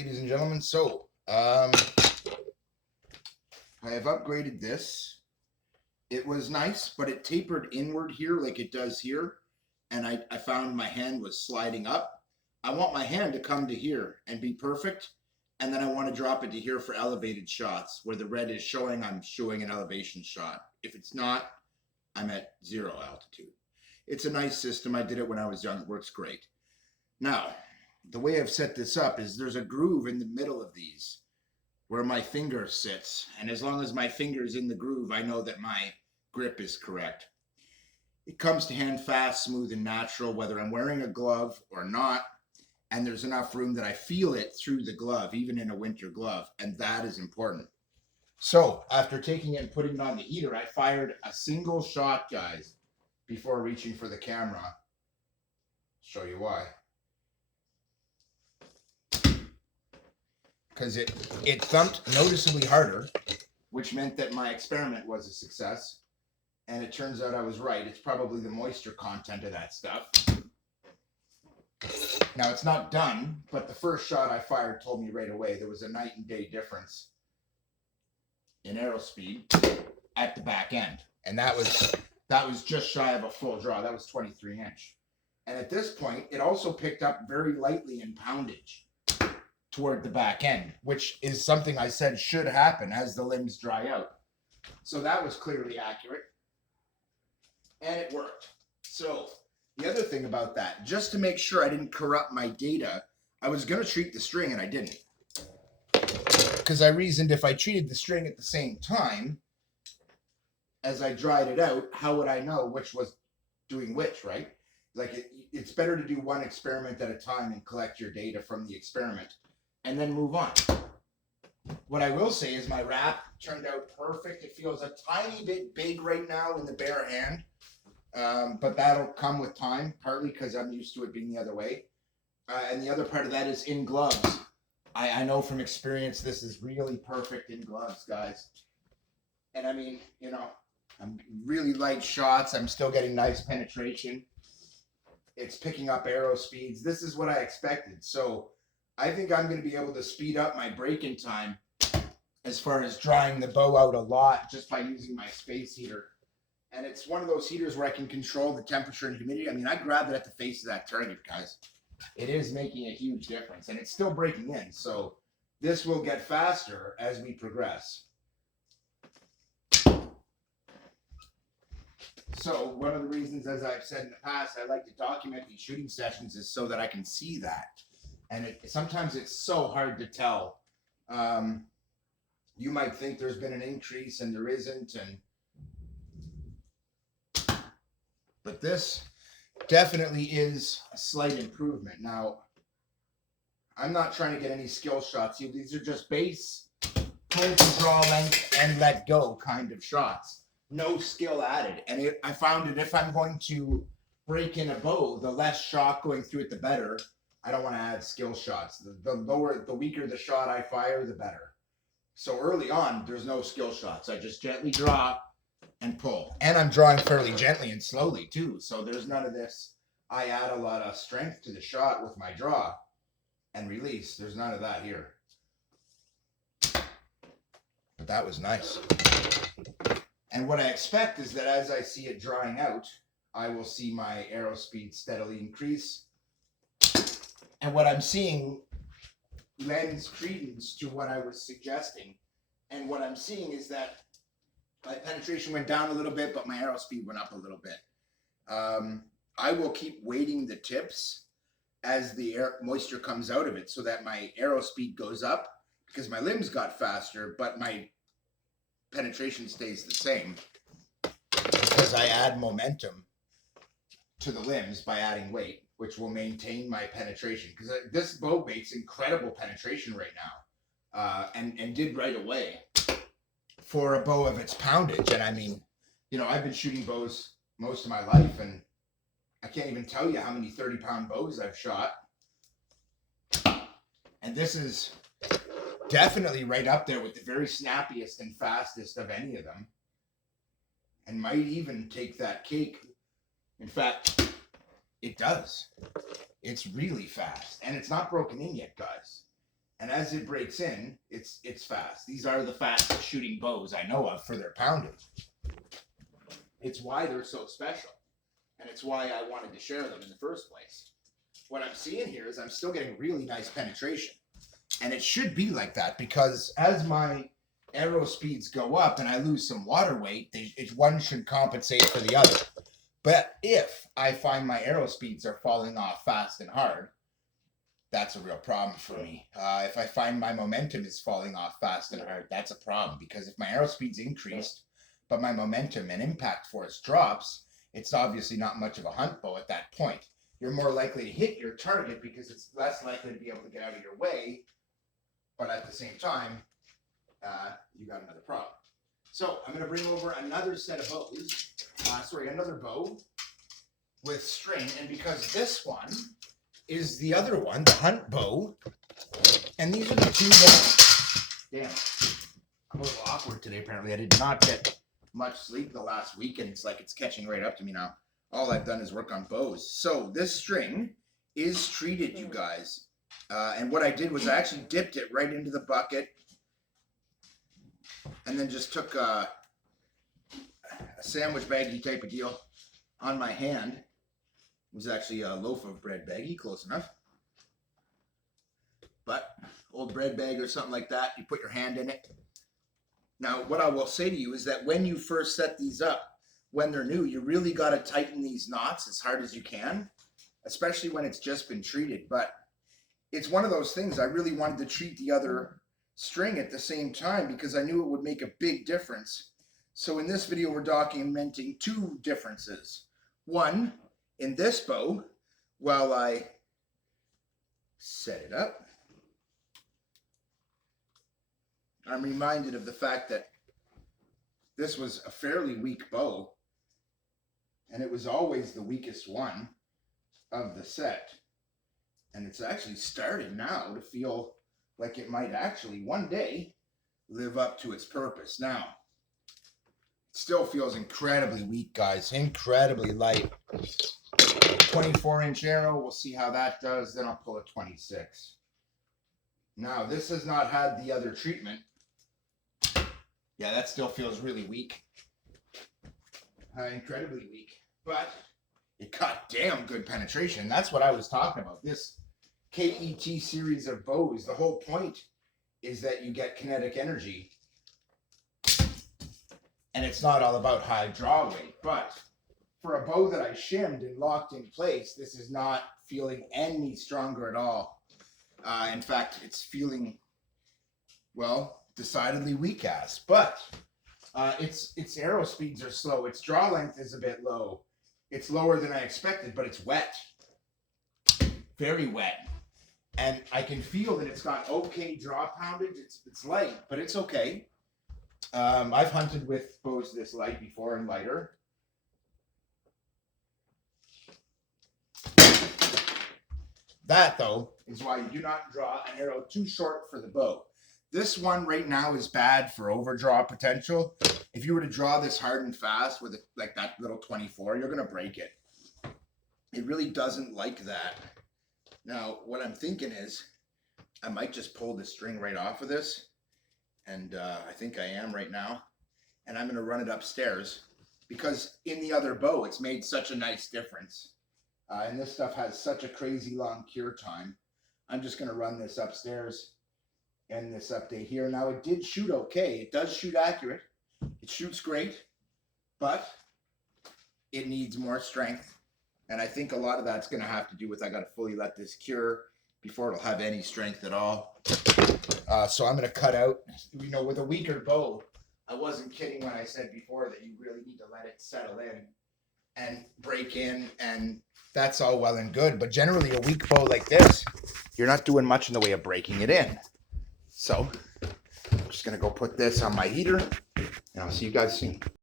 ladies and gentlemen. So, I have upgraded this. It was nice, but it tapered inward here like it does here. And I found my hand was sliding up. I want my hand to come to here and be perfect. And then I want to drop it to here for elevated shots where the red is showing I'm showing an elevation shot. If it's not, I'm at 0 altitude. It's a nice system. I did it when I was young. It works great. Now, the way I've set this up is there's a groove in the middle of these where my finger sits. And as long as my finger's in the groove, I know that my grip is correct. It comes to hand fast, smooth, and natural, whether I'm wearing a glove or not. And there's enough room that I feel it through the glove, even in a winter glove. And that is important. So after taking it and putting it on the heater, I fired a single shot, guys, before reaching for the camera. Show you why. Because it thumped noticeably harder, which meant that my experiment was a success. And it turns out I was right. It's probably the moisture content of that stuff. Now, it's not done, but the first shot I fired told me right away there was a night and day difference in arrow speed at the back end. And that was just shy of a full draw. That was 23 inch. And at this point, it also picked up very lightly in poundage toward the back end, which is something I said should happen as the limbs dry out. So that was clearly accurate. And it worked. So the other thing about that, just to make sure I didn't corrupt my data, I was going to treat the string and I didn't. Because I reasoned if I treated the string at the same time as I dried it out, how would I know which was doing which, right? Like it's better to do one experiment at a time and collect your data from the experiment and then move on. What I will say is my wrap turned out perfect. It feels a tiny bit big right now in the bare hand. But that'll come with time, partly because I'm used to it being the other way. And the other part of that is in gloves. I know from experience this is really perfect in gloves, guys. And I mean, you know, I'm really light shots. I'm still getting nice penetration. It's picking up arrow speeds. This is what I expected. So I think I'm going to be able to speed up my break-in time as far as drying the bow out a lot just by using my space heater. And it's one of those heaters where I can control the temperature and humidity. I mean, I grabbed it at the face of that target, guys. It is making a huge difference, and it's still breaking in. So this will get faster as we progress. So one of the reasons, as I've said in the past, I like to document these shooting sessions is so that I can see that. And sometimes it's so hard to tell. You might think there's been an increase and there isn't, but this definitely is a slight improvement. Now, I'm not trying to get any skill shots here. These are just base, pull to draw length and let go kind of shots. No skill added. And I found that if I'm going to break in a bow, the less shot going through it, the better. I don't want to add skill shots. The weaker the shot I fire, the better. So early on, there's no skill shots. I just gently draw and pull. And I'm drawing fairly gently and slowly too. So there's none of this. I add a lot of strength to the shot with my draw and release. There's none of that here. But that was nice. And what I expect is that as I see it drying out, I will see my arrow speed steadily increase. And what I'm seeing lends credence to what I was suggesting. And what I'm seeing is that my penetration went down a little bit, but my arrow speed went up a little bit. I will keep weighting the tips as the moisture comes out of it so that my arrow speed goes up because my limbs got faster, but my penetration stays the same because I add momentum to the limbs by adding weight, which will maintain my penetration. Because this bow bait's incredible penetration right now, and did right away for a bow of its poundage. And I mean, you know, I've been shooting bows most of my life, and I can't even tell you how many 30-pound bows I've shot. And this is definitely right up there with the very snappiest and fastest of any of them, and might even take that cake. In fact, it does. It's really fast, and it's not broken in yet, guys. And as it breaks in, it's fast. These are the fastest shooting bows I know of for their pounding. It's why they're so special. And it's why I wanted to share them in the first place. What I'm seeing here is I'm still getting really nice penetration. And it should be like that because as my arrow speeds go up and I lose some water weight, one should compensate for the other. But if I find my arrow speeds are falling off fast and hard, that's a real problem for me. If I find my momentum is falling off fast and hard, that's a problem because if my arrow speed's increased, but my momentum and impact force drops, it's obviously not much of a hunt bow at that point. You're more likely to hit your target because it's less likely to be able to get out of your way, but at the same time, you got another problem. So I'm going to bring over another set of bows, another bow with string, and because this one is the other one, the hunt bow, and these are the two that, damn, I'm a little awkward today apparently. I did not get much sleep the last week, and it's like it's catching right up to me now. All I've done is work on bows. So this string is treated, you guys, and what I did was I actually dipped it right into the bucket, and then just took a sandwich baggie type of deal on my hand. It was actually a loaf of bread baggie, close enough. But old bread bag or something like that, you put your hand in it. Now, what I will say to you is that when you first set these up, when they're new, you really got to tighten these knots as hard as you can, especially when it's just been treated. But it's one of those things I really wanted to treat the other string at the same time because I knew it would make a big difference. So in this video, we're documenting two differences. One, in this bow, while I set it up, I'm reminded of the fact that this was a fairly weak bow, and it was always the weakest one of the set. And it's actually starting now to feel like it might actually one day live up to its purpose. Now, it still feels incredibly weak, guys, incredibly light. 24-inch arrow, we'll see how that does. Then I'll pull a 26. Now, this has not had the other treatment. Yeah, that still feels really weak. Incredibly weak. But it got damn good penetration. That's what I was talking about. This KET series of bows, the whole point is that you get kinetic energy. And it's not all about high draw weight. But for a bow that I shimmed and locked in place, this is not feeling any stronger at all. In fact, it's feeling, well, decidedly weak ass. But its arrow speeds are slow. Its draw length is a bit low. It's lower than I expected, but it's wet. Very wet. And I can feel that it's got okay draw poundage. It's light, but it's okay. I've hunted with bows this light before and lighter. That, though, is why you do not draw an arrow too short for the bow. This one right now is bad for overdraw potential. If you were to draw this hard and fast with like that little 24, you're going to break it. It really doesn't like that. Now, what I'm thinking is I might just pull the string right off of this. And I think I am right now. And I'm going to run it upstairs because in the other bow, it's made such a nice difference. And this stuff has such a crazy long cure time. I'm just going to run this upstairs. End this update here. Now, it did shoot okay. It does shoot accurate. It shoots great, but it needs more strength. And I think a lot of that's going to have to do with I got to fully let this cure before it'll have any strength at all. So I'm going to cut out, with a weaker bow. I wasn't kidding when I said before that you really need to let it settle in and break in, and that's all well and good. But generally, a weak bow like this, you're not doing much in the way of breaking it in. So I'm just going to go put this on my heater, and I'll see you guys soon.